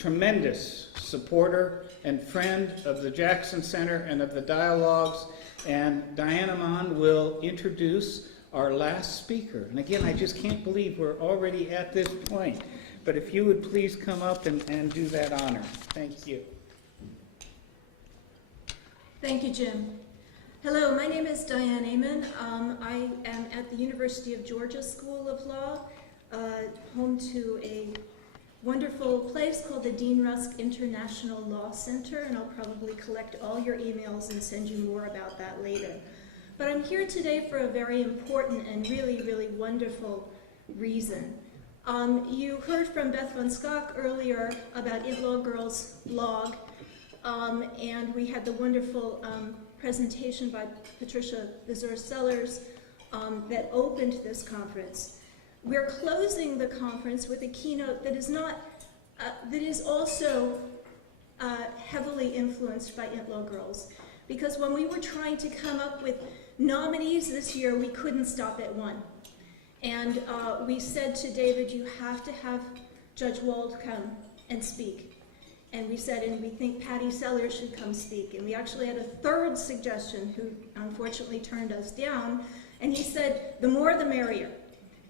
tremendous supporter and friend of the Jackson Center and of the dialogues. And Diana Mon will introduce our last speaker. And again, I just can't believe we're already at this point. But if you would please come up and do that honor. Thank you. Thank you, Jim. Hello, my name is Diane Amon. I am at the University of Georgia School of Law, home to a wonderful place called the Dean Rusk International Law Center, and I'll probably collect all your emails and send you more about that later. But I'm here today for a very important and really, really wonderful reason. You heard from Beth von Skok earlier about Int Law Girls Log, and we had the wonderful presentation by Patricia Wald that opened this conference. We're closing the conference with a keynote that is also heavily influenced by Int Law Girls, because when we were trying to come up with nominees this year, we couldn't stop at one. And we said to David, you have to have Judge Wald come and speak. And we said, and we think Patty Sellers should come speak. And we actually had a third suggestion, who unfortunately turned us down, and he said, the more the merrier.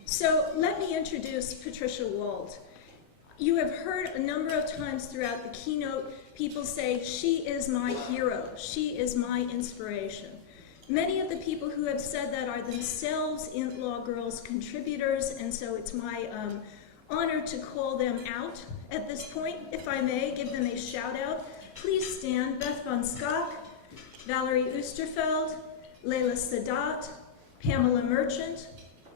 So let me introduce Patricia Wald. You have heard a number of times throughout the keynote people say, she is my hero, she is my inspiration. Many of the people who have said that are themselves Int Law Girls contributors, and so it's my honor to call them out at this point. If I may, give them a shout out. Please stand. Beth von Skok, Valerie Oosterfeld, Leila Sadat, Pamela Merchant,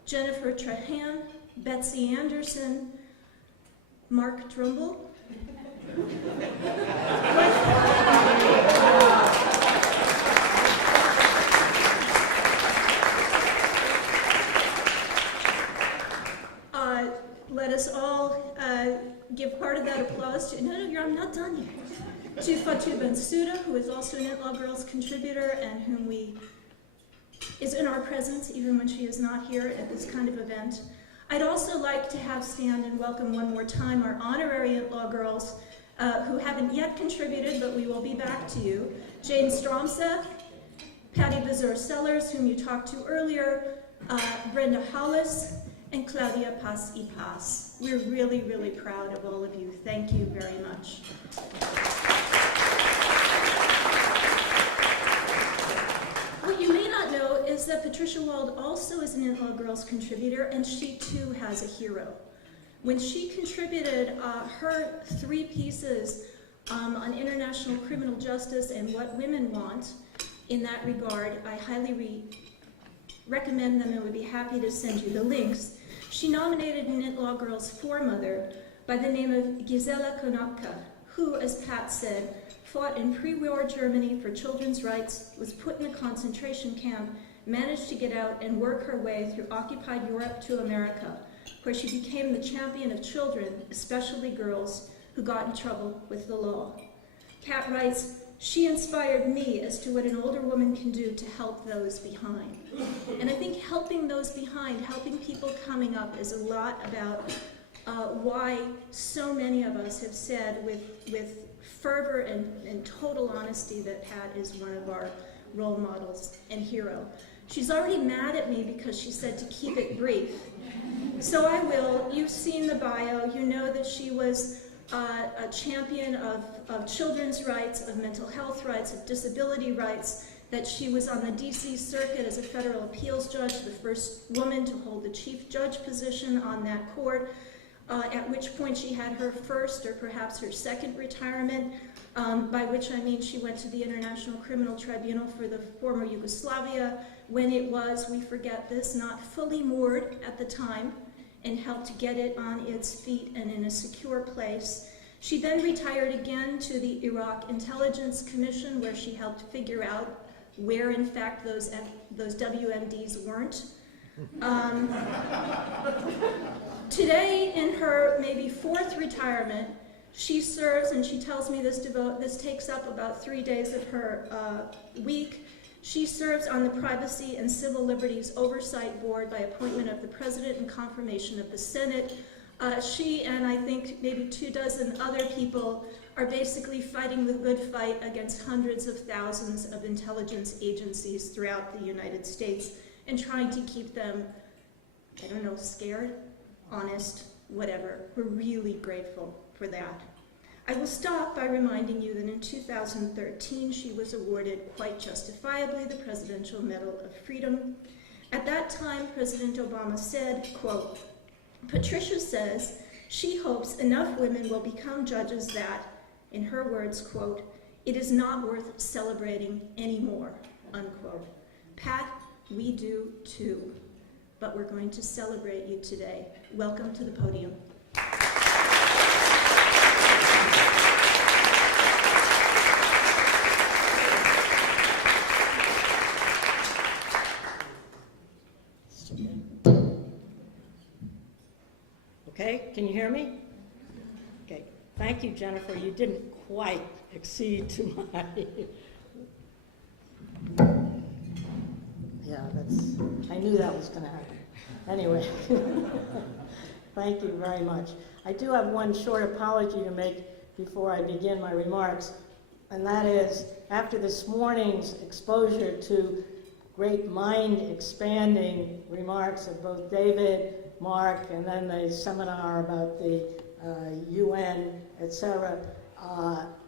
Jennifer Trahan, Betsy Anderson, Mark Trumbull. Let us all give part of that applause to, I'm not done yet, to Fatou Bensouda, who is also an Int Law Girls contributor and whom is in our presence even when she is not here at this kind of event. I'd also like to have stand and welcome one more time our honorary Int Law Girls who haven't yet contributed, but we will be back to you. Jane Stromseth, Patty Wald, whom you talked to earlier, Brenda Hollis, and Claudia Paz y Paz. We're really, really proud of all of you. Thank you very much. What you may not know is that Patricia Wald also is an Int Law Girls contributor, and she too has a hero. When she contributed her 3 pieces on international criminal justice and what women want in that regard, I highly recommend them and would be happy to send you the links. She nominated an Int Law Girls foremother by the name of Gisela Konopka, who, as Pat said, fought in pre-war Germany for children's rights, was put in a concentration camp, managed to get out and work her way through occupied Europe to America, where she became the champion of children, especially girls, who got in trouble with the law. Kat writes, she inspired me as to what an older woman can do to help those behind. And I think helping those behind, helping people coming up, is a lot about why so many of us have said with fervor and total honesty that Pat is one of our role models and hero. She's already mad at me because she said to keep it brief. So I will. You've seen the bio. You know that she was a champion of children's rights, of mental health rights, of disability rights, that she was on the DC circuit as a federal appeals judge, the first woman to hold the chief judge position on that court, at which point she had her first or perhaps her second retirement, by which I mean she went to the International Criminal Tribunal for the former Yugoslavia when it was, we forget this, not fully moored at the time, and helped get it on its feet and in a secure place. She then retired again to the Iraq Intelligence Commission, where she helped figure out where, in fact, those WMDs weren't. Today, in her maybe 4th retirement, she serves, and she tells me this takes up about 3 days of her week. She serves on the Privacy and Civil Liberties Oversight Board by appointment of the President and confirmation of the Senate. She and I think maybe 24 other people are basically fighting the good fight against hundreds of thousands of intelligence agencies throughout the United States and trying to keep them, I don't know, scared, honest, whatever. We're really grateful for that. I will stop by reminding you that in 2013 she was awarded, quite justifiably, the Presidential Medal of Freedom. At that time, President Obama said, quote, "Patricia says she hopes enough women will become judges that," in her words, quote, "it is not worth celebrating anymore," unquote. Pat, we do too, but we're going to celebrate you today. Welcome to the podium. Okay, can you hear me? Okay, thank you, Jennifer. You didn't quite exceed to my... Yeah, I knew that was going to happen. Anyway, thank you very much. I do have one short apology to make before I begin my remarks, and that is, after this morning's exposure to great mind-expanding remarks of both David, Mark, and then the seminar about the UN, etc.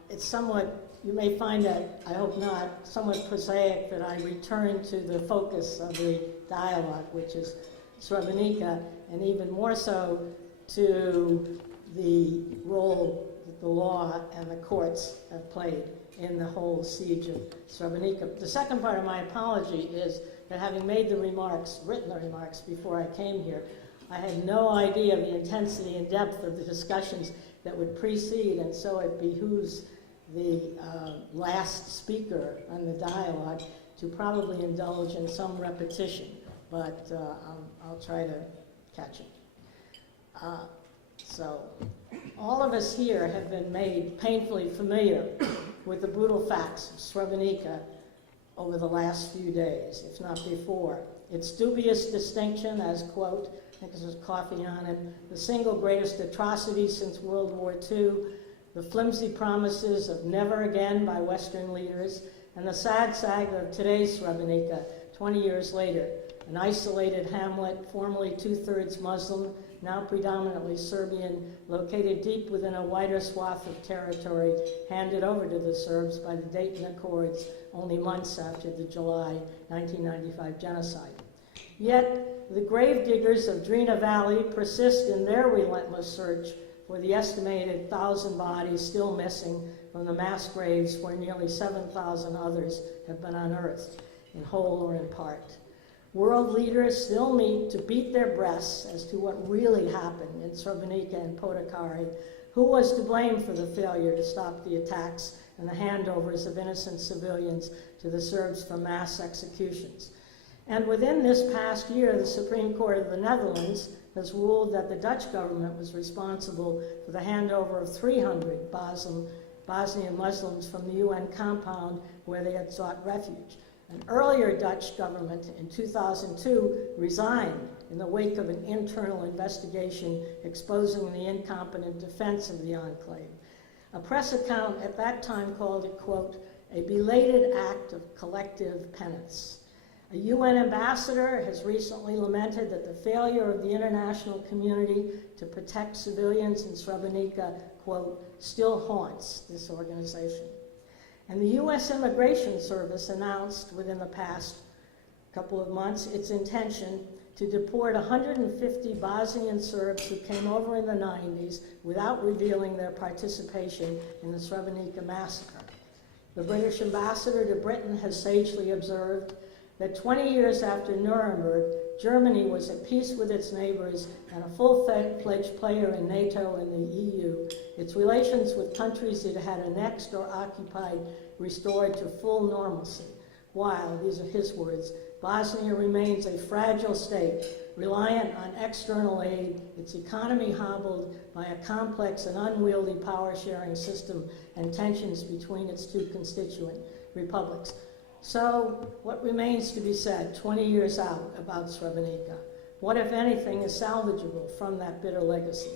It's somewhat, you may find that, I hope not, somewhat prosaic that I return to the focus of the dialogue, which is Srebrenica, and even more so to the role that the law and the courts have played in the whole siege of Srebrenica. The second part of my apology is that having made the remarks, written the remarks before I came here, I had no idea of the intensity and depth of the discussions that would precede, and so it behooves the last speaker on the dialogue to probably indulge in some repetition, but I'll try to catch it. So, all of us here have been made painfully familiar with the brutal facts of Srebrenica over the last few days, if not before. Its dubious distinction as, quote, I think this was coffee on it, the single greatest atrocity since World War II, the flimsy promises of never again by Western leaders, and the sad saga of today's Srebrenica, 20 years later, an isolated hamlet, formerly two-thirds Muslim, now predominantly Serbian, located deep within a wider swath of territory handed over to the Serbs by the Dayton Accords only months after the July 1995 genocide. Yet, the gravediggers of Drina Valley persist in their relentless search for the estimated 1,000 bodies still missing from the mass graves where nearly 7,000 others have been unearthed, in whole or in part. World leaders still meet to beat their breasts as to what really happened in Srebrenica and Podgorica, who was to blame for the failure to stop the attacks and the handovers of innocent civilians to the Serbs for mass executions. And within this past year, the Supreme Court of the Netherlands has ruled that the Dutch government was responsible for the handover of 300 Bosnian Muslims from the UN compound where they had sought refuge. An earlier Dutch government in 2002 resigned in the wake of an internal investigation exposing the incompetent defense of the enclave. A press account at that time called it, quote, a belated act of collective penance. A UN ambassador has recently lamented that the failure of the international community to protect civilians in Srebrenica, quote, still haunts this organization. And the U.S. Immigration Service announced within the past couple of months its intention to deport 150 Bosnian Serbs who came over in the 90s without revealing their participation in the Srebrenica massacre. The British ambassador to Britain has sagely observed that 20 years after Nuremberg, Germany was at peace with its neighbors and a full-fledged player in NATO and the EU. Its relations with countries it had annexed or occupied restored to full normalcy, while, these are his words, Bosnia remains a fragile state, reliant on external aid, its economy hobbled by a complex and unwieldy power-sharing system and tensions between its two constituent republics. So, what remains to be said 20 years out about Srebrenica? What, if anything, is salvageable from that bitter legacy?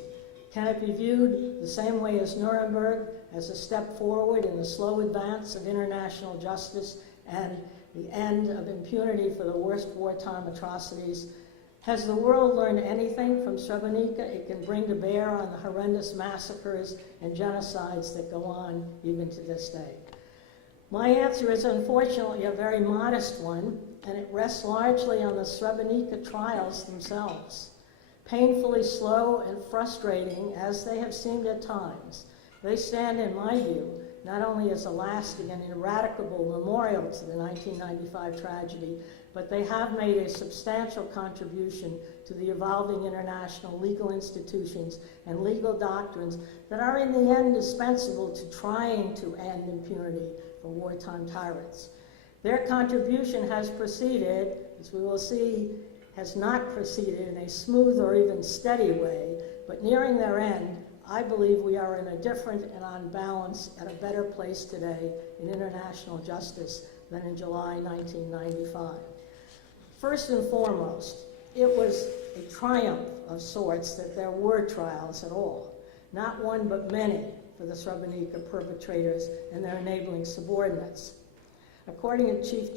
Can it be viewed the same way as Nuremberg, as a step forward in the slow advance of international justice and the end of impunity for the worst wartime atrocities? Has the world learned anything from Srebrenica it can bring to bear on the horrendous massacres and genocides that go on even to this day? My answer is unfortunately a very modest one, and it rests largely on the Srebrenica trials themselves. Painfully slow and frustrating as they have seemed at times, they stand, in my view, not only as a lasting and ineradicable memorial to the 1995 tragedy, but they have made a substantial contribution to the evolving international legal institutions and legal doctrines that are in the end indispensable to trying to end impunity for wartime tyrants. Their contribution has proceeded, as we will see, has not proceeded in a smooth or even steady way, but nearing their end, I believe we are in a different and on balance at a better place today in international justice than in July 1995. First and foremost, it was a triumph of sorts that there were trials at all, not one but many for the Srebrenica perpetrators and their enabling subordinates. According to Chief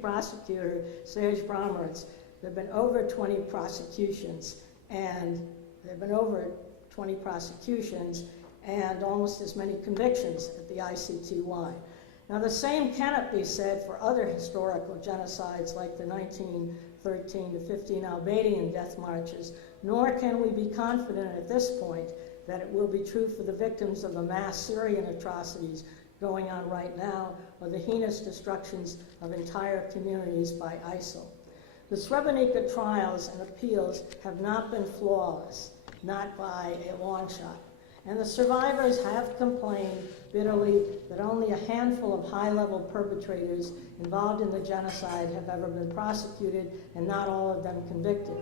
Prosecutor Serge Brommertz, there have been over 20 prosecutions and almost as many convictions at the ICTY. Now, the same cannot be said for other historical genocides like the 1913 to 15 Albanian death marches, nor can we be confident at this point that it will be true for the victims of the mass Syrian atrocities going on right now, or the heinous destructions of entire communities by ISIL. The Srebrenica trials and appeals have not been flawless, not by a long shot. And the survivors have complained bitterly that only a handful of high-level perpetrators involved in the genocide have ever been prosecuted, and not all of them convicted.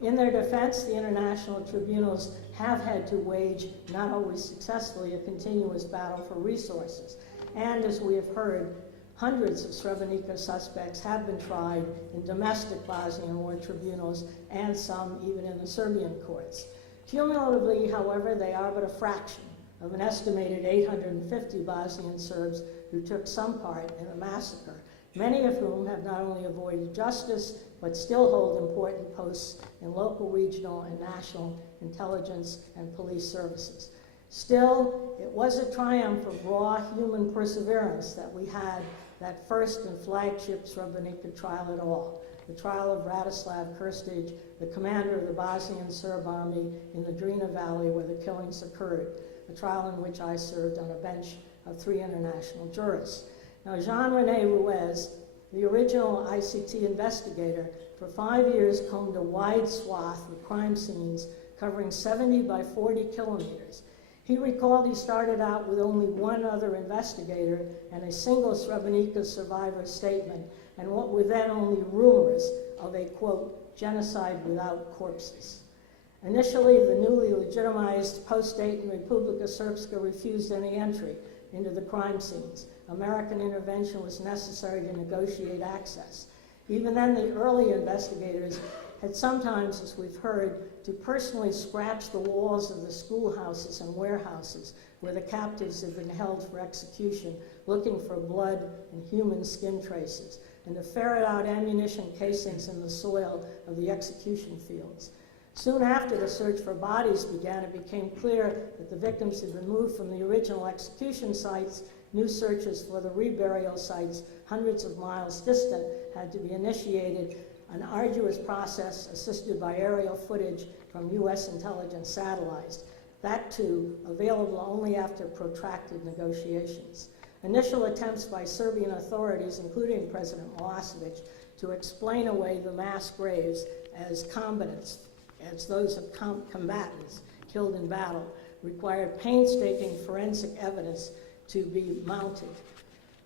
In their defense, the international tribunals have had to wage, not always successfully, a continuous battle for resources. And as we have heard, hundreds of Srebrenica suspects have been tried in domestic Bosnian war tribunals, and some even in the Serbian courts. Cumulatively, however, they are but a fraction of an estimated 850 Bosnian Serbs who took some part in the massacre, many of whom have not only avoided justice, but still hold important posts in local, regional, and national intelligence and police services. Still, it was a triumph of raw human perseverance that we had that first and flagship Srebrenica trial at all, the trial of Radislav Krstić, the commander of the Bosnian Serb army in the Drina Valley where the killings occurred, a trial in which I served on a bench of 3 international jurists. Now, Jean-René Ruiz, the original ICT investigator, for 5 years combed a wide swath of crime scenes covering 70 by 40 kilometers. He recalled he started out with only one other investigator and a single Srebrenica survivor statement, and what were then only rumors of a, quote, genocide without corpses. Initially, the newly legitimized post-Dayton Republika Srpska refused any entry into the crime scenes. American intervention was necessary to negotiate access. Even then, the early investigators had sometimes, as we've heard, to personally scratch the walls of the schoolhouses and warehouses where the captives had been held for execution, looking for blood and human skin traces, and to ferret out ammunition casings in the soil of the execution fields. Soon after the search for bodies began, it became clear that the victims had been moved from the original execution sites. New searches for the reburial sites, hundreds of miles distant, had to be initiated, an arduous process assisted by aerial footage from U.S. intelligence satellites, that too available only after protracted negotiations. Initial attempts by Serbian authorities, including President Milosevic, to explain away the mass graves as combatants, as those of combatants killed in battle, required painstaking forensic evidence to be mounted,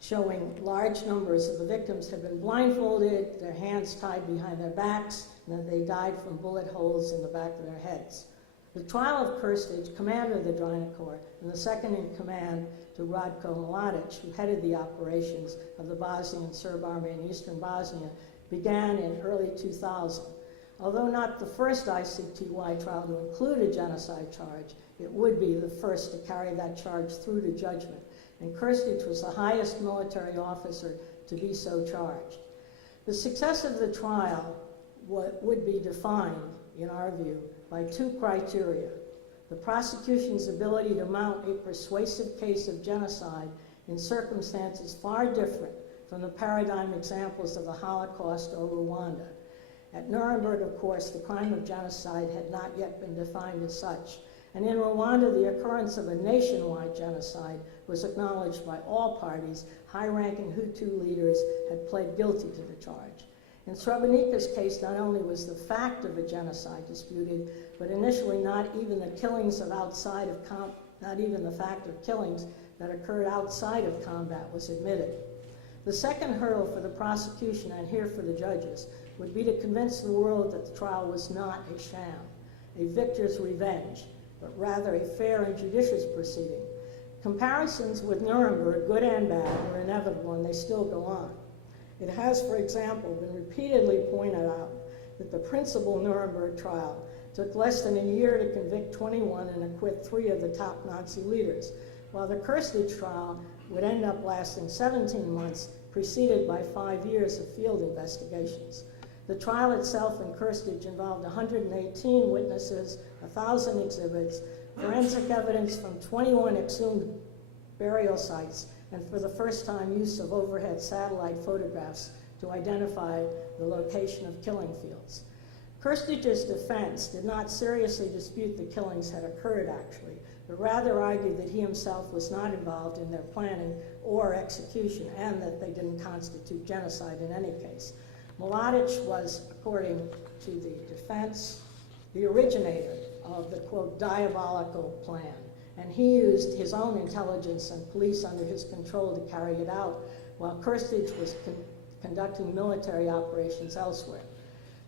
showing large numbers of the victims had been blindfolded, their hands tied behind their backs, and that they died from bullet holes in the back of their heads. The trial of Krstić, commander of the Drina Corps, and the second in command to Ratko Mladic, who headed the operations of the Bosnian Serb army in eastern Bosnia, began in early 2000. Although not the first ICTY trial to include a genocide charge, it would be the first to carry that charge through to judgment, and Kirstich was the highest military officer to be so charged. The success of the trial would be defined, in our view, by two criteria: the prosecution's ability to mount a persuasive case of genocide in circumstances far different from the paradigm examples of the Holocaust or Rwanda. At Nuremberg, of course, the crime of genocide had not yet been defined as such, and in Rwanda, the occurrence of a nationwide genocide was acknowledged by all parties. High-ranking Hutu leaders had pled guilty to the charge. In Srebrenika's case, not only was the fact of a genocide disputed, but initially not even the fact of killings that occurred outside of combat was admitted. The second hurdle for the prosecution, and here for the judges, would be to convince the world that the trial was not a sham, a victor's revenge, but rather a fair and judicious proceeding. Comparisons with Nuremberg, good and bad, were inevitable, and they still go on. It has, for example, been repeatedly pointed out that the principal Nuremberg trial took less than a year to convict 21 and acquit 3 of the top Nazi leaders, while the Kirstich trial would end up lasting 17 months, preceded by 5 years of field investigations. The trial itself in Kirstich involved 118 witnesses, 1,000 exhibits, forensic evidence from 21 exhumed burial sites, and for the first time use of overhead satellite photographs to identify the location of killing fields. Kirstich's defense did not seriously dispute the killings had occurred, actually, but rather argued that he himself was not involved in their planning or execution, and that they didn't constitute genocide in any case. Mladic was, according to the defense, the originator of the, quote, diabolical plan, and he used his own intelligence and police under his control to carry it out, while Kirstich was conducting military operations elsewhere.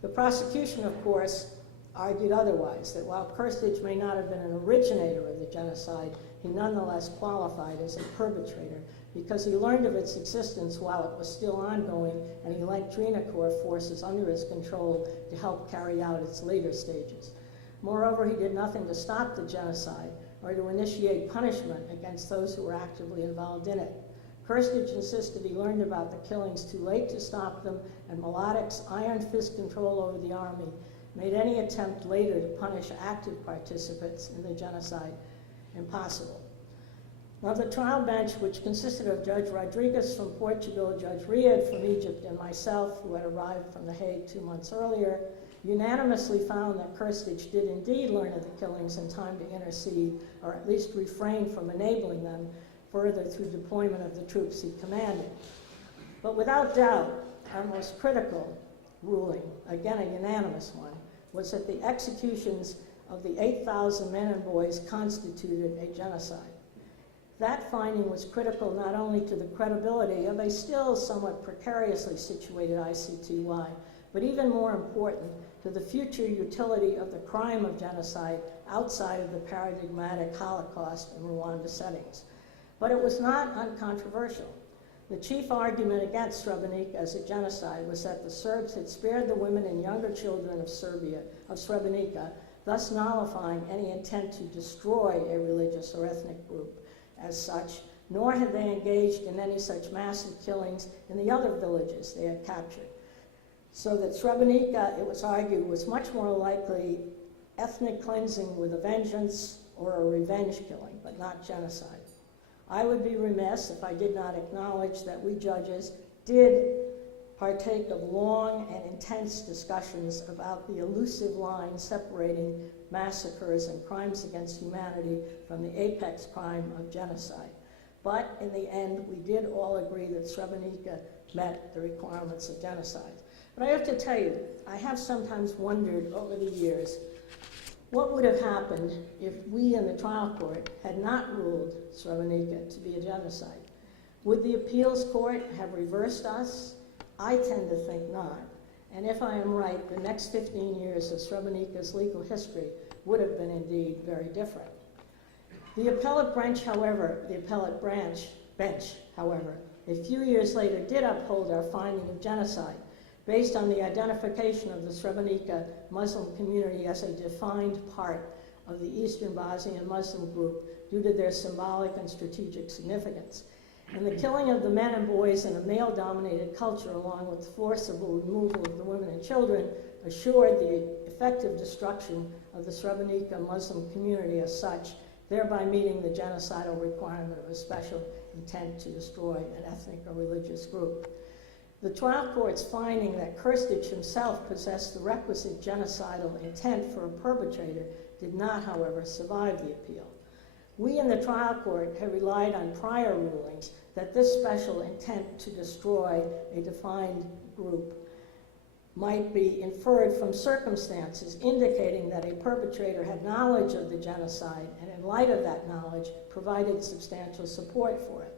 The prosecution, of course, argued otherwise, that while Kirstich may not have been an originator of the genocide, he nonetheless qualified as a perpetrator because he learned of its existence while it was still ongoing, and he lent Drina Corps forces under his control to help carry out its later stages. Moreover, he did nothing to stop the genocide or to initiate punishment against those who were actively involved in it. Kirstich insisted he learned about the killings too late to stop them, and Mladic's iron fist control over the army made any attempt later to punish active participants in the genocide impossible. Now, the trial bench, which consisted of Judge Rodriguez from Portugal, Judge Riyad from Egypt, and myself, who had arrived from The Hague 2 months earlier, unanimously found that Kirstich did indeed learn of the killings in time to intercede, or at least refrain from enabling them further through deployment of the troops he commanded. But without doubt, our most critical ruling, again a unanimous one, was that the executions of the 8,000 men and boys constituted a genocide. That finding was critical not only to the credibility of a still somewhat precariously situated ICTY, but even more important, to the future utility of the crime of genocide outside of the paradigmatic Holocaust and Rwanda settings. But it was not uncontroversial. The chief argument against Srebrenica as a genocide was that the Serbs had spared the women and younger children of Srebrenica, thus nullifying any intent to destroy a religious or ethnic group as such, nor had they engaged in any such massive killings in the other villages they had captured. So that Srebrenica, it was argued, was much more likely ethnic cleansing with a vengeance or a revenge killing, but not genocide. I would be remiss if I did not acknowledge that we judges did partake of long and intense discussions about the elusive line separating massacres and crimes against humanity from the apex crime of genocide. But in the end, we did all agree that Srebrenica met the requirements of genocide. But I have to tell you, I have sometimes wondered over the years, what would have happened if we in the trial court had not ruled Srebrenica to be a genocide? Would the appeals court have reversed us? I tend to think not. And if I am right, the next 15 years of Srebrenica's legal history would have been indeed very different. The appellate bench, however, a few years later did uphold our finding of genocide, based on the identification of the Srebrenica Muslim community as a defined part of the Eastern Bosnian Muslim group due to their symbolic and strategic significance. And the killing of the men and boys in a male-dominated culture, along with forcible removal of the women and children, assured the effective destruction of the Srebrenica Muslim community as such, thereby meeting the genocidal requirement of a special intent to destroy an ethnic or religious group. The trial court's finding that Krstić himself possessed the requisite genocidal intent for a perpetrator did not, however, survive the appeal. We in the trial court have relied on prior rulings that this special intent to destroy a defined group might be inferred from circumstances indicating that a perpetrator had knowledge of the genocide and, in light of that knowledge, provided substantial support for it.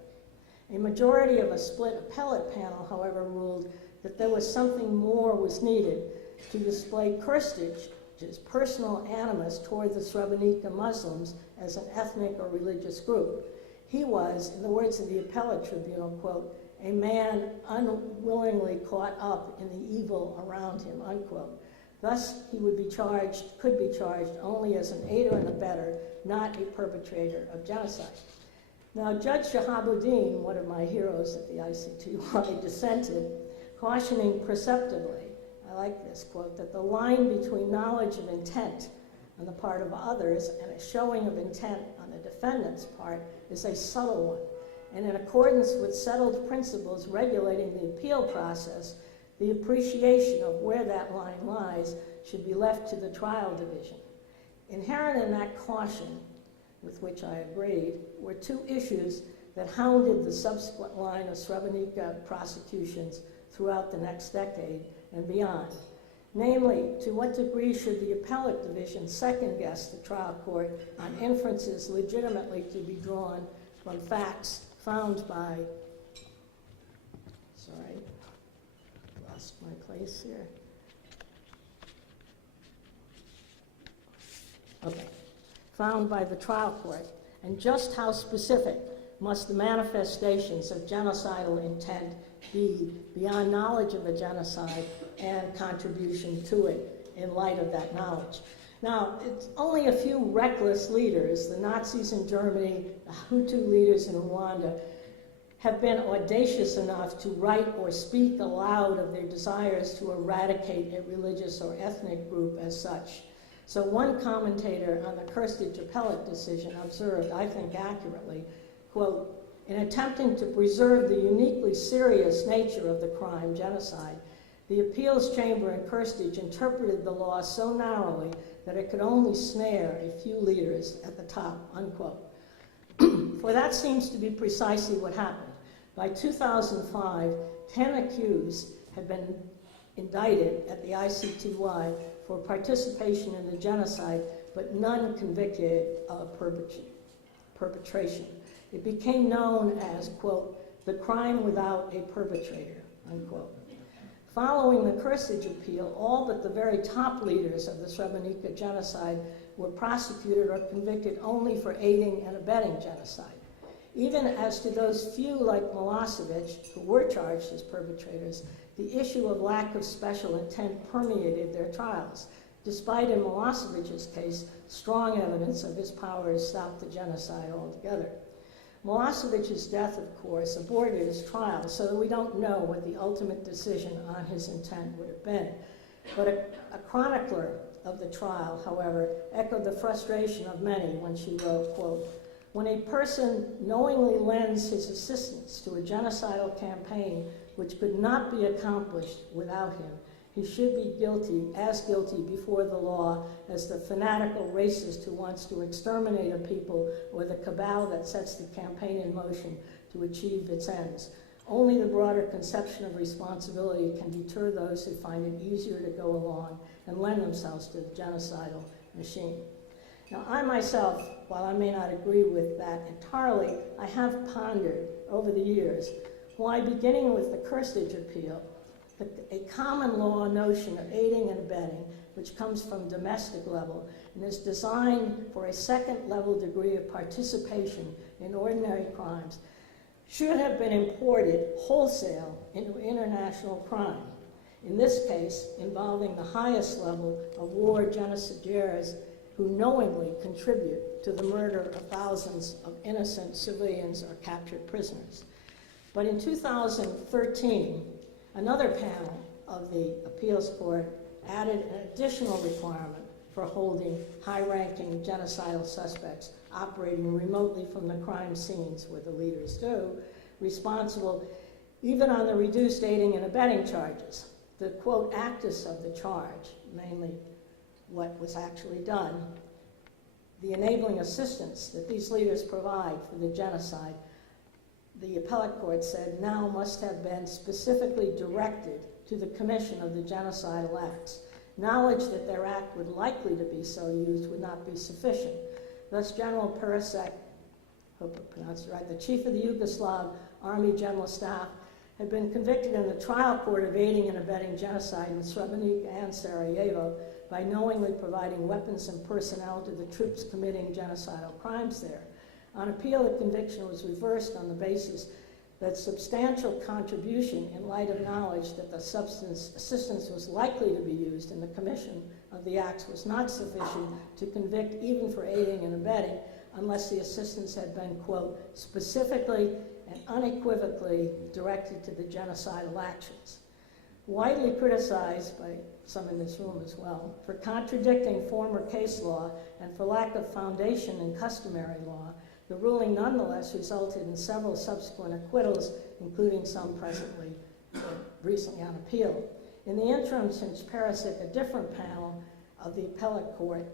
A majority of a split appellate panel, however, ruled that there was something more was needed to display Krstić's personal animus toward the Srebrenica Muslims as an ethnic or religious group. He was, in the words of the appellate tribunal, quote, a man unwillingly caught up in the evil around him, unquote. Thus, he could be charged only as an aider and abettor, not a perpetrator of genocide. Now, Judge Shahabuddin, one of my heroes at the ICTY, dissented, cautioning perceptively, I like this quote, that the line between knowledge of intent on the part of others and a showing of intent on the defendant's part is a subtle one. And in accordance with settled principles regulating the appeal process, the appreciation of where that line lies should be left to the trial division. Inherent in that caution, with which I agreed, were two issues that hounded the subsequent line of Srebrenica prosecutions throughout the next decade and beyond. Namely, to what degree should the appellate division second-guess the trial court on inferences legitimately to be drawn from facts found by, lost my place here. Okay, found by the trial court, and just how specific must the manifestations of genocidal intent be beyond knowledge of a genocide and contribution to it in light of that knowledge. Now, it's only a few reckless leaders, the Nazis in Germany, the Hutu leaders in Rwanda, have been audacious enough to write or speak aloud of their desires to eradicate a religious or ethnic group as such. So one commentator on the Krstić appellate decision observed, I think accurately, quote, in attempting to preserve the uniquely serious nature of the crime, genocide, the appeals chamber in Krstić interpreted the law so narrowly that it could only snare a few leaders at the top, unquote. For that seems to be precisely what happened. By 2005, 10 accused had been indicted at the ICTY for participation in the genocide, but none convicted of perpetration. It became known as, quote, the crime without a perpetrator, unquote. Following the Krstić appeal, all but the very top leaders of the Srebrenica genocide were prosecuted or convicted only for aiding and abetting genocide. Even as to those few like Milosevic who were charged as perpetrators, the issue of lack of special intent permeated their trials, despite in Milosevic's case, strong evidence of his power to stop the genocide altogether. Milosevic's death, of course, aborted his trial, so that we don't know what the ultimate decision on his intent would have been. But a chronicler of the trial, however, echoed the frustration of many when she wrote, quote, when a person knowingly lends his assistance to a genocidal campaign which could not be accomplished without him, he should be as guilty before the law as the fanatical racist who wants to exterminate a people or the cabal that sets the campaign in motion to achieve its ends. Only the broader conception of responsibility can deter those who find it easier to go along and lend themselves to the genocidal machine. Now, I myself, while I may not agree with that entirely, I have pondered over the years why, beginning with the Krstić appeal, a common law notion of aiding and abetting, which comes from domestic level and is designed for a second level degree of participation in ordinary crimes, should have been imported wholesale into international crime. in this case involving the highest level of war genocidaires who knowingly contribute to the murder of thousands of innocent civilians or captured prisoners. But in 2013, another panel of the appeals court added an additional requirement for holding high-ranking genocidal suspects operating remotely from the crime scenes where the leaders do, responsible even on the reduced aiding and abetting charges. The, quote, actus of the charge, mainly what was actually done, the enabling assistance that these leaders provide for the genocide, the appellate court said now must have been specifically directed to the commission of the genocidal acts. Knowledge that their act would likely to be so used would not be sufficient. Thus, General Perasek, hope I pronounced it right, the chief of the Yugoslav Army General Staff, had been convicted in the trial court of aiding and abetting genocide in Srebrenica and Sarajevo by knowingly providing weapons and personnel to the troops committing genocidal crimes there. On appeal, the conviction was reversed on the basis that substantial contribution in light of knowledge that the assistance was likely to be used in the commission of the acts was not sufficient to convict even for aiding and abetting unless the assistance had been, quote, specifically and unequivocally directed to the genocidal actions. Widely criticized by some in this room as well for contradicting former case law and for lack of foundation in customary law, the ruling nonetheless resulted in several subsequent acquittals, including some presently recently on appeal. In the interim, since Perasek, a different panel of the appellate court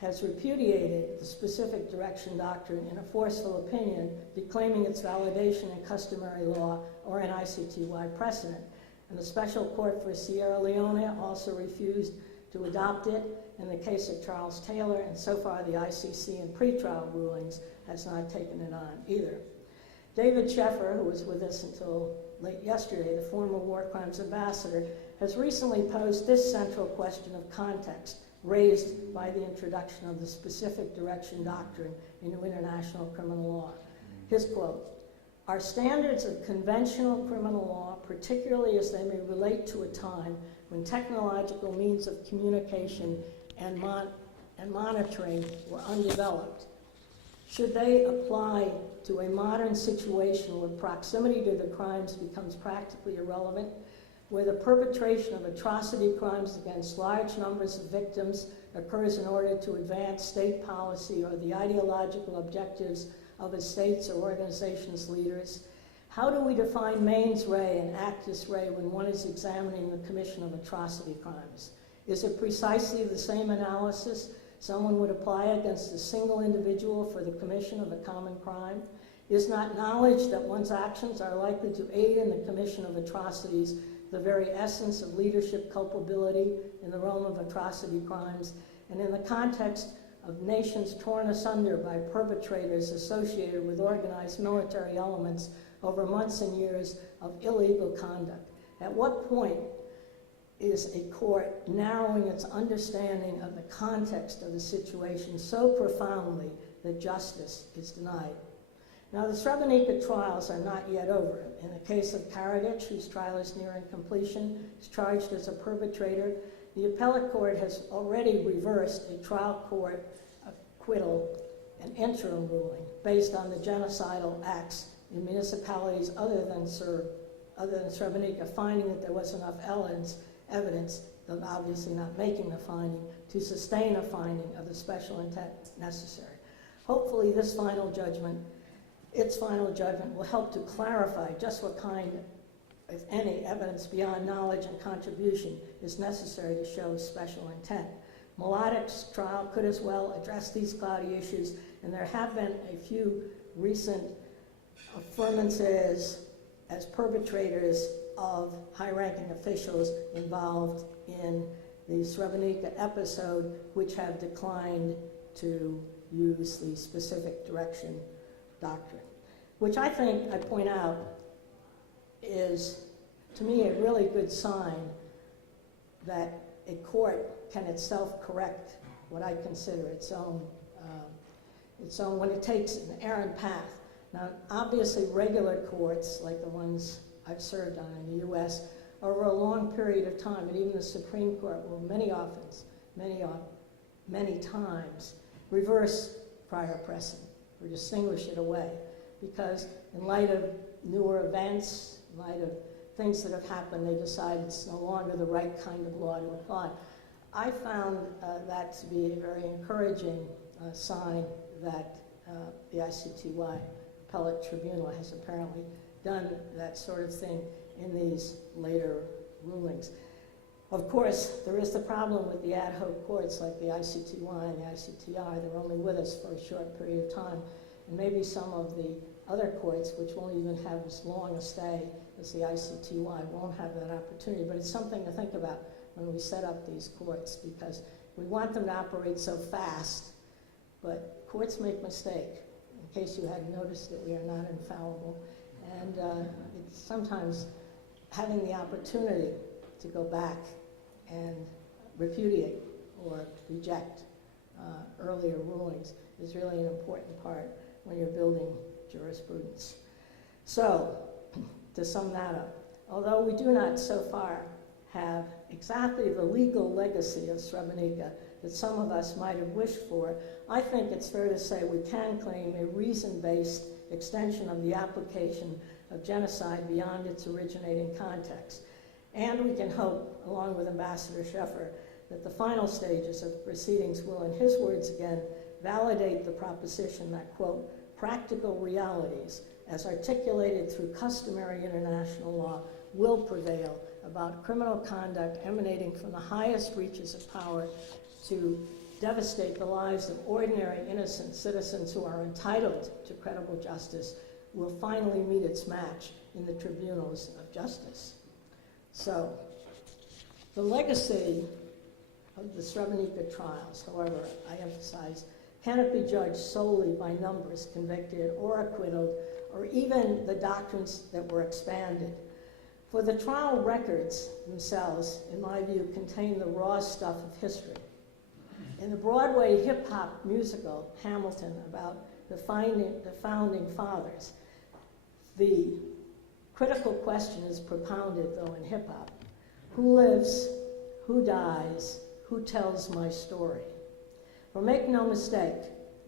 has repudiated the specific direction doctrine in a forceful opinion, declaiming its validation in customary law or in ICTY precedent. And the Special Court for Sierra Leone also refused to adopt it in the case of Charles Taylor, and so far the ICC in pretrial rulings has not taken it on either. David Sheffer, who was with us until late yesterday, the former war crimes ambassador, has recently posed this central question of context raised by the introduction of the specific direction doctrine into international criminal law. His quote, "Our standards of conventional criminal law, particularly as they may relate to a time when technological means of communication and monitoring were undeveloped, should they apply to a modern situation where proximity to the crimes becomes practically irrelevant, where the perpetration of atrocity crimes against large numbers of victims occurs in order to advance state policy or the ideological objectives of a state's or organization's leaders? How do we define mens rea and actus rea when one is examining the commission of atrocity crimes? Is it precisely the same analysis someone would apply against a single individual for the commission of a common crime? Is not knowledge that one's actions are likely to aid in the commission of atrocities the very essence of leadership culpability in the realm of atrocity crimes, and in the context of nations torn asunder by perpetrators associated with organized military elements over months and years of illegal conduct? At what point is a court narrowing its understanding of the context of the situation so profoundly that justice is denied? Now, the Srebrenica trials are not yet over. In the case of Karadzic, whose trial is nearing completion, is charged as a perpetrator, the appellate court has already reversed a trial court acquittal and interim ruling based on the genocidal acts in municipalities other than Srebrenica, finding that there was enough evidence, though obviously not making the finding, to sustain a finding of the special intent necessary. Hopefully its final judgment will help to clarify just what kind, if any, evidence beyond knowledge and contribution is necessary to show special intent. Mladek's trial could as well address these cloudy issues, and there have been a few recent affirmances as perpetrators of high-ranking officials involved in the Srebrenica episode, which have declined to use the specific direction doctrine, which I think, I point out, is, to me, a really good sign that a court can itself correct what I consider its own when it takes an errant path. Now, obviously, regular courts, like the ones I've served on in the U.S., over a long period of time, and even the Supreme Court will many times reverse prior precedent or distinguish it away, because in light of newer events, in light of things that have happened, they decide it's no longer the right kind of law to apply. I found that to be a very encouraging sign that the ICTY Appellate Tribunal has apparently done that sort of thing in these later rulings. Of course, there is the problem with the ad hoc courts like the ICTY and the ICTI. They're only with us for a short period of time. And maybe some of the other courts, which won't even have as long a stay as the ICTY, won't have that opportunity. But it's something to think about when we set up these courts, because we want them to operate so fast, but courts make mistakes. In case you hadn't noticed it, we are not infallible. And it's sometimes having the opportunity to go back and repudiate or reject earlier rulings is really an important part when you're building jurisprudence. So, to sum that up, although we do not so far have exactly the legal legacy of Srebrenica that some of us might have wished for, I think it's fair to say we can claim a reason-based extension of the application of genocide beyond its originating context. And we can hope, along with Ambassador Sheffer, that the final stages of proceedings will, in his words again, validate the proposition that, quote, practical realities, as articulated through customary international law, will prevail about criminal conduct emanating from the highest reaches of power to devastate the lives of ordinary innocent citizens who are entitled to credible justice, will finally meet its match in the tribunals of justice. So, the legacy of the Srebrenica trials, however, I emphasize, cannot be judged solely by numbers convicted or acquitted, or even the doctrines that were expanded. For the trial records themselves, in my view, contain the raw stuff of history. In the Broadway hip-hop musical, Hamilton, about the founding fathers, the critical question is propounded, though, in hip-hop. Who lives? Who dies? Who tells my story? For make no mistake,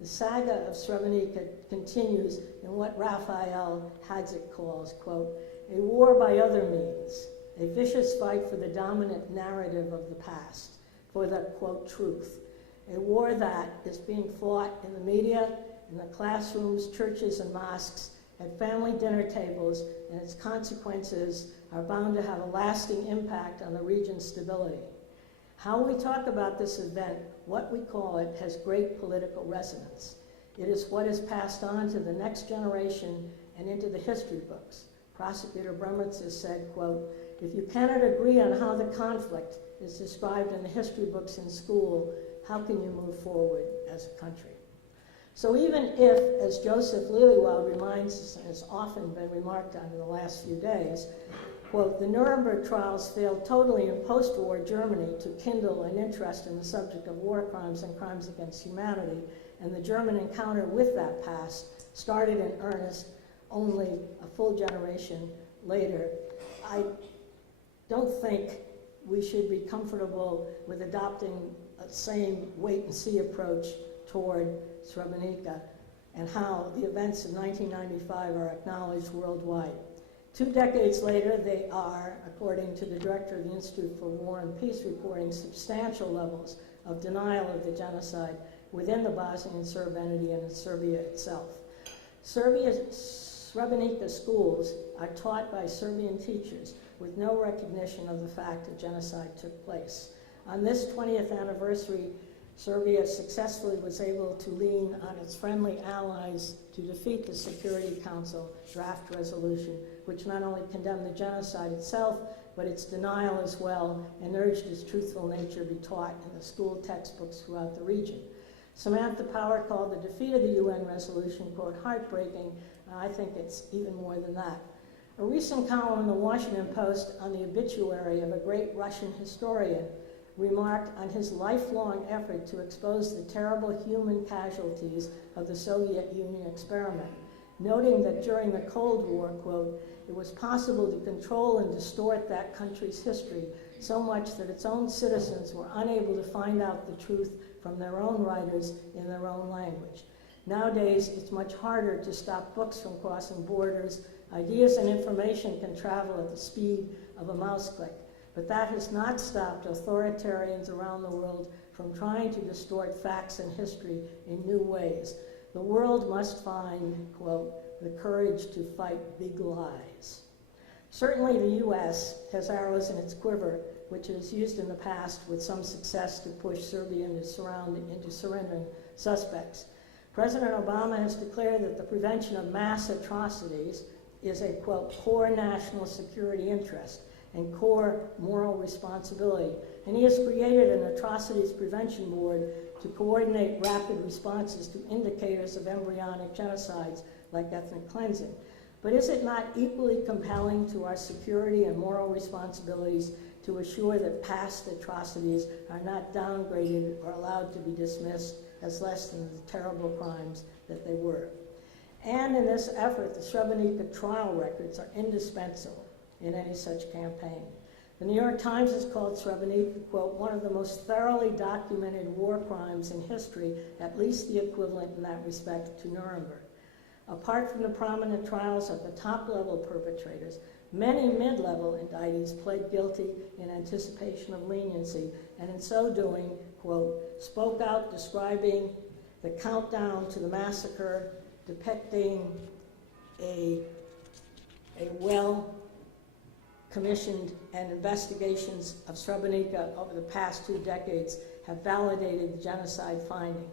the saga of Srebrenica continues in what Raphael Hadzik calls, quote, a war by other means, a vicious fight for the dominant narrative of the past, for the, quote, truth. A war that is being fought in the media, in the classrooms, churches, and mosques, at family dinner tables, and its consequences are bound to have a lasting impact on the region's stability. How we talk about this event, what we call it, has great political resonance. It is what is passed on to the next generation and into the history books. Prosecutor Bremertz has said, quote, if you cannot agree on how the conflict is described in the history books in school, how can you move forward as a country? So even if, as Joseph Lillywald reminds us, and has often been remarked on in the last few days, quote, the Nuremberg trials failed totally in post-war Germany to kindle an interest in the subject of war crimes and crimes against humanity, and the German encounter with that past started in earnest only a full generation later. I don't think we should be comfortable with adopting a same wait-and-see approach toward Srebrenica and how the events of 1995 are acknowledged worldwide. 2 decades later, they are, according to the director of the Institute for War and Peace, reporting substantial levels of denial of the genocide within the Bosnian Serb entity and in Serbia itself. Srebrenica schools are taught by Serbian teachers with no recognition of the fact that genocide took place. On this 20th anniversary, Serbia successfully was able to lean on its friendly allies to defeat the Security Council draft resolution, which not only condemned the genocide itself, but its denial as well, and urged its truthful nature be taught in the school textbooks throughout the region. Samantha Power called the defeat of the UN resolution, quote, heartbreaking. I think it's even more than that. A recent column in the Washington Post on the obituary of a great Russian historian remarked on his lifelong effort to expose the terrible human casualties of the Soviet Union experiment. noting that during the Cold War, quote, it was possible to control and distort that country's history so much that its own citizens were unable to find out the truth from their own writers in their own language. Nowadays, it's much harder to stop books from crossing borders. Ideas and information can travel at the speed of a mouse click. But that has not stopped authoritarians around the world from trying to distort facts and history in new ways. The world must find, quote, the courage to fight big lies. Certainly the U.S. has arrows in its quiver, which it has used in the past with some success to push Serbia into surrendering suspects. President Obama has declared that the prevention of mass atrocities is a, quote, core national security interest and core moral responsibility. And he has created an atrocities prevention board to coordinate rapid responses to indicators of embryonic genocides like ethnic cleansing. But is it not equally compelling to our security and moral responsibilities to assure that past atrocities are not downgraded or allowed to be dismissed as less than the terrible crimes that they were? And in this effort, the Srebrenica trial records are indispensable in any such campaign. The New York Times has called Srebrenica, quote, one of the most thoroughly documented war crimes in history, at least the equivalent in that respect to Nuremberg. Apart from the prominent trials of the top-level perpetrators, many mid-level indictees pled guilty in anticipation of leniency, and in so doing, quote, spoke out describing the countdown to the massacre, depicting a well-commissioned and investigations of Srebrenica over the past 2 decades have validated the genocide finding.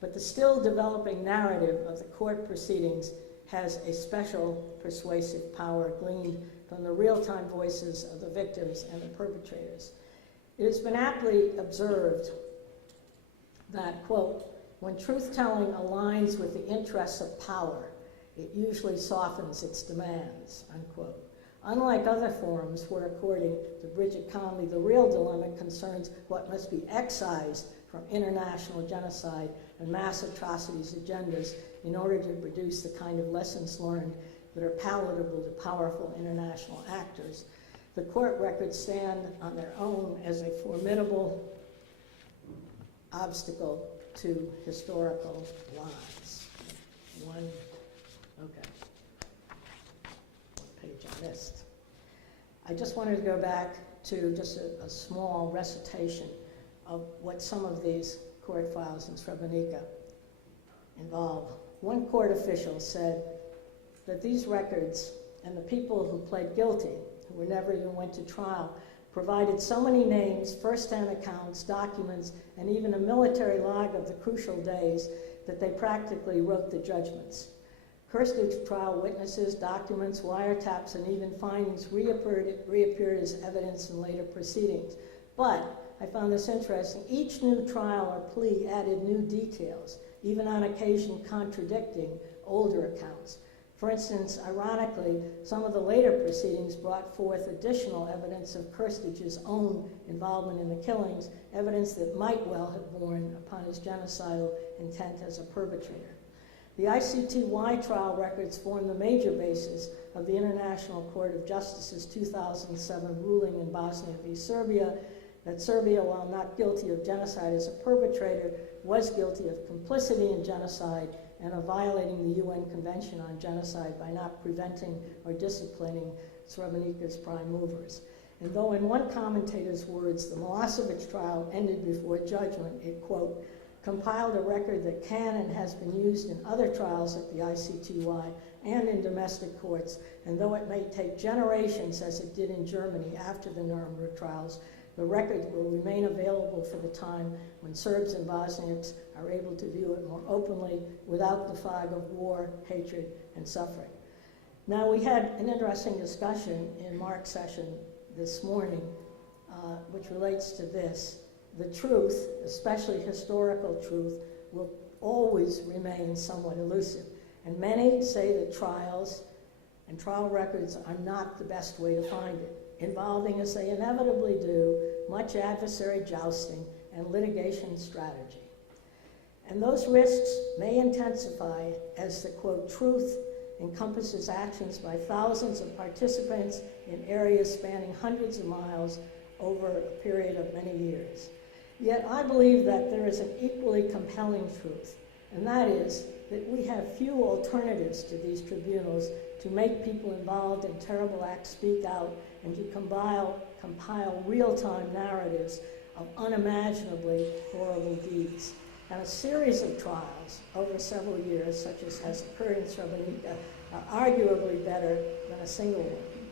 But the still developing narrative of the court proceedings has a special persuasive power gleaned from the real-time voices of the victims and the perpetrators. It has been aptly observed that, quote, when truth-telling aligns with the interests of power, it usually softens its demands, unquote. Unlike other forums where, according to Bridget Conley, the real dilemma concerns what must be excised from international genocide and mass atrocities agendas in order to produce the kind of lessons learned that are palatable to powerful international actors, the court records stand on their own as a formidable obstacle to historical lies. One page I missed. I just wanted to go back to just a small recitation of what some of these court files in Srebrenica involve. One court official said that these records and the people who pled guilty, who never even went to trial, provided so many names, first-hand accounts, documents, and even a military log of the crucial days that they practically wrote the judgments. Kirstich trial witnesses, documents, wiretaps, and even findings reappeared as evidence in later proceedings. But I found this interesting. Each new trial or plea added new details, even on occasion contradicting older accounts. For instance, ironically, some of the later proceedings brought forth additional evidence of Kirstich's own involvement in the killings, evidence that might well have borne upon his genocidal intent as a perpetrator. The ICTY trial records form the major basis of the International Court of Justice's 2007 ruling in Bosnia v. Serbia that Serbia, while not guilty of genocide as a perpetrator, was guilty of complicity in genocide and of violating the UN Convention on Genocide by not preventing or disciplining Srebrenica's prime movers. And though in one commentator's words, the Milosevic trial ended before judgment, it, quote, compiled a record that can and has been used in other trials at the ICTY and in domestic courts, and though it may take generations, as it did in Germany after the Nuremberg trials, the record will remain available for the time when Serbs and Bosniaks are able to view it more openly without the fog of war, hatred, and suffering. Now, we had an interesting discussion in Mark's session this morning, which relates to this. The truth, especially historical truth, will always remain somewhat elusive. And many say that trials and trial records are not the best way to find it, involving, as they inevitably do, much adversary jousting and litigation strategy. And those risks may intensify as the, quote, truth encompasses actions by thousands of participants in areas spanning hundreds of miles over a period of many years. Yet I believe that there is an equally compelling truth, and that is that we have few alternatives to these tribunals to make people involved in terrible acts speak out and to compile real-time narratives of unimaginably horrible deeds. And a series of trials over several years, such as has occurred in Srebrenica, are arguably better than a single one.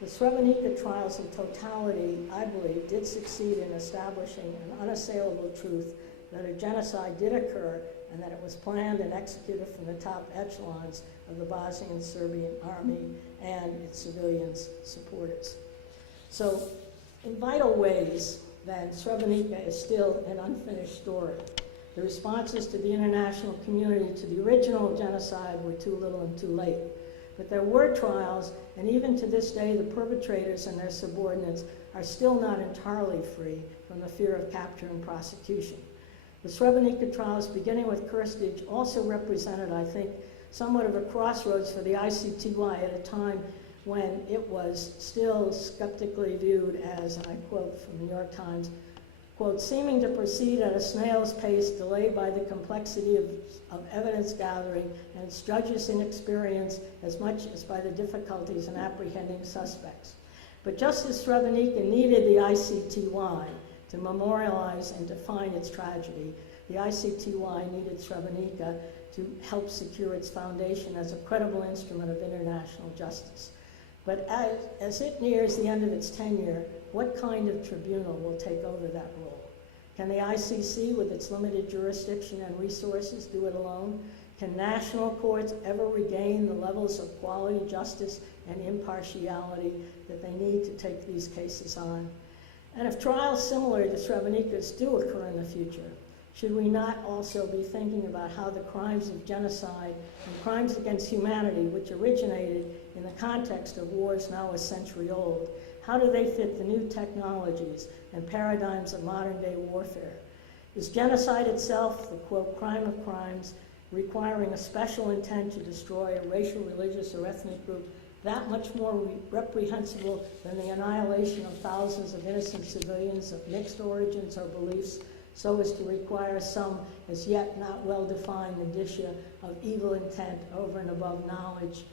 The Srebrenica trials in totality, I believe, did succeed in establishing an unassailable truth that a genocide did occur and that it was planned and executed from the top echelons of the Bosnian Serbian army and its civilians supporters. So, in vital ways, then, Srebrenica is still an unfinished story. The responses to the international community to the original genocide were too little and too late. But there were trials, and even to this day, the perpetrators and their subordinates are still not entirely free from the fear of capture and prosecution. The Srebrenica trials, beginning with Krstic, also represented, I think, somewhat of a crossroads for the ICTY at a time when it was still skeptically viewed as, and I quote from the New York Times, quote, seeming to proceed at a snail's pace, delayed by the complexity of evidence gathering and its judges' inexperience as much as by the difficulties in apprehending suspects. But just as Srebrenica needed the ICTY to memorialize and define its tragedy, the ICTY needed Srebrenica to help secure its foundation as a credible instrument of international justice. But as it nears the end of its tenure, what kind of tribunal will take over that role? Can the ICC, with its limited jurisdiction and resources, do it alone? Can national courts ever regain the levels of quality, justice, and impartiality that they need to take these cases on? And if trials similar to Srebrenica's do occur in the future, should we not also be thinking about how the crimes of genocide and crimes against humanity, which originated in the context of wars now a century old, how do they fit the new technologies and paradigms of modern-day warfare? Is genocide itself, the, quote, crime of crimes, requiring a special intent to destroy a racial, religious, or ethnic group, that much more reprehensible than the annihilation of thousands of innocent civilians of mixed origins or beliefs, so as to require some as yet not well-defined indicia of evil intent over and above knowledge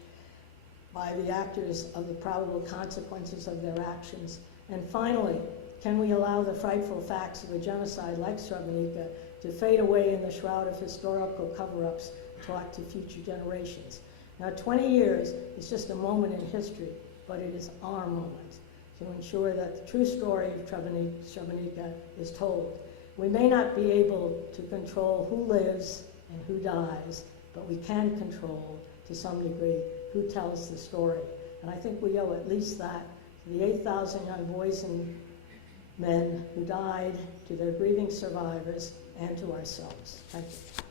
by the actors of the probable consequences of their actions? And finally, can we allow the frightful facts of a genocide like Srebrenica to fade away in the shroud of historical cover-ups taught to future generations? Now, 20 years is just a moment in history, but it is our moment to ensure that the true story of Srebrenica is told. We may not be able to control who lives and who dies, but we can control, to some degree, who tells the story. And I think we owe at least that to the 8,000 young boys and men who died, to their grieving survivors, and to ourselves. Thank you.